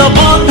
the bond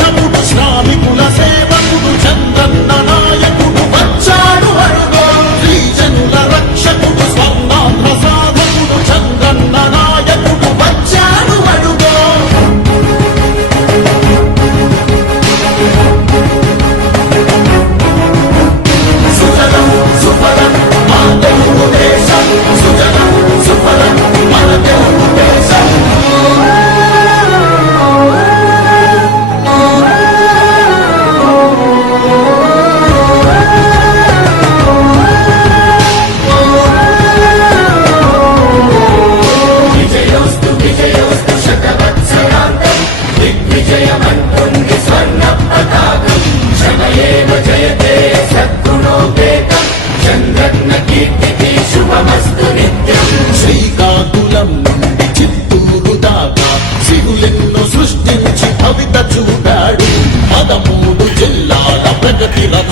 这个地牢。